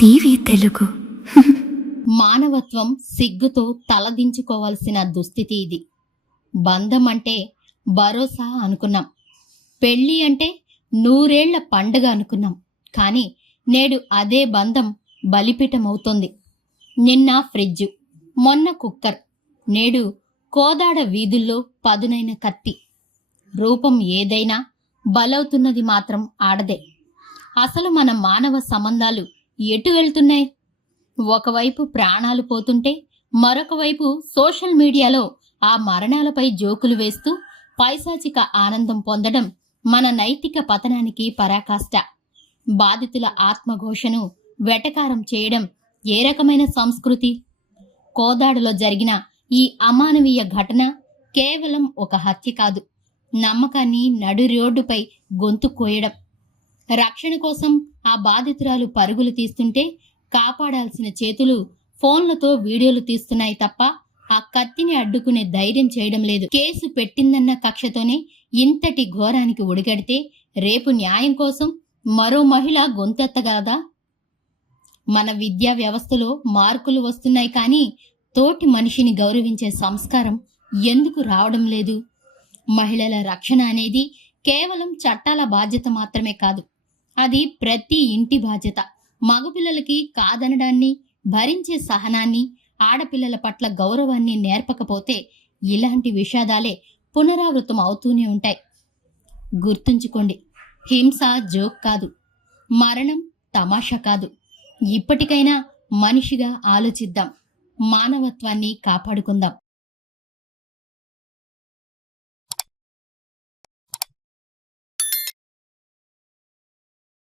TV Telugu. మానవత్వం సిగ్గుతో తలదించుకోవాల్సిన దుస్థితి ఇది. బంధం అంటే భరోసా అనుకున్నాం, పెళ్ళి అంటే 100 ఏళ్ల పండుగ అనుకున్నాం. కానీ నేడు అదే బంధం బలిపీఠమవుతోంది. నిన్న ఫ్రిడ్జ్, మొన్న కుక్కర్, నేడు కోదాడ వీధుల్లో పదునైన కత్తి. రూపం ఏదైనా బలవుతున్నది మాత్రం ఆడదే. అసలు మన మానవ సంబంధాలు ఎటు వెళ్తున్నాయి? ఒకవైపు ప్రాణాలు పోతుంటే మరొక వైపు సోషల్ మీడియాలో ఆ మరణాలపై జోకులు వేస్తూ పైశాచిక ఆనందం పొందడం మన నైతిక పతనానికి పరాకాష్ట. బాధితుల ఆత్మఘోషను వెటకారం చేయడం ఏ రకమైన సంస్కృతి? కోదాడలో జరిగిన ఈ అమానవీయ ఘటన కేవలం ఒక హత్య కాదు, నమ్మకాన్ని నడు రోడ్డుపై గొంతు కోయడం. రక్షణ కోసం ఆ బాధితురాలు పరుగులు తీస్తుంటే కాపాడాల్సిన చేతులు ఫోన్లతో వీడియోలు తీస్తున్నాయి తప్ప ఆ కత్తిని అడ్డుకునే ధైర్యం చేయడం లేదు. కేసు పెట్టిందన్న కక్షతోనే ఇంతటి ఘోరానికి ఒడిగడితే రేపు న్యాయం కోసం మరో మహిళ గొంతెత్తగలదా? మన విద్యా వ్యవస్థలో మార్కులు వస్తున్నాయి కానీ తోటి మనిషిని గౌరవించే సంస్కారం ఎందుకు రావడం లేదు? మహిళల రక్షణ అనేది కేవలం చట్టాల బాధ్యత మాత్రమే కాదు, అది ప్రతి ఇంటి బాధ్యత. మగపిల్లలకి కాదనడాన్ని, భరించే సహనాన్ని, ఆడపిల్లల పట్ల గౌరవాన్ని నేర్పకపోతే ఇలాంటి విషాదాలే పునరావృతం అవుతూనే ఉంటాయి. గుర్తుంచుకోండి, హింస జోక్ కాదు, మరణం తమాషా కాదు. ఇప్పటికైనా మనిషిగా ఆలోచిద్దాం, మానవత్వాన్ని కాపాడుకుందాం.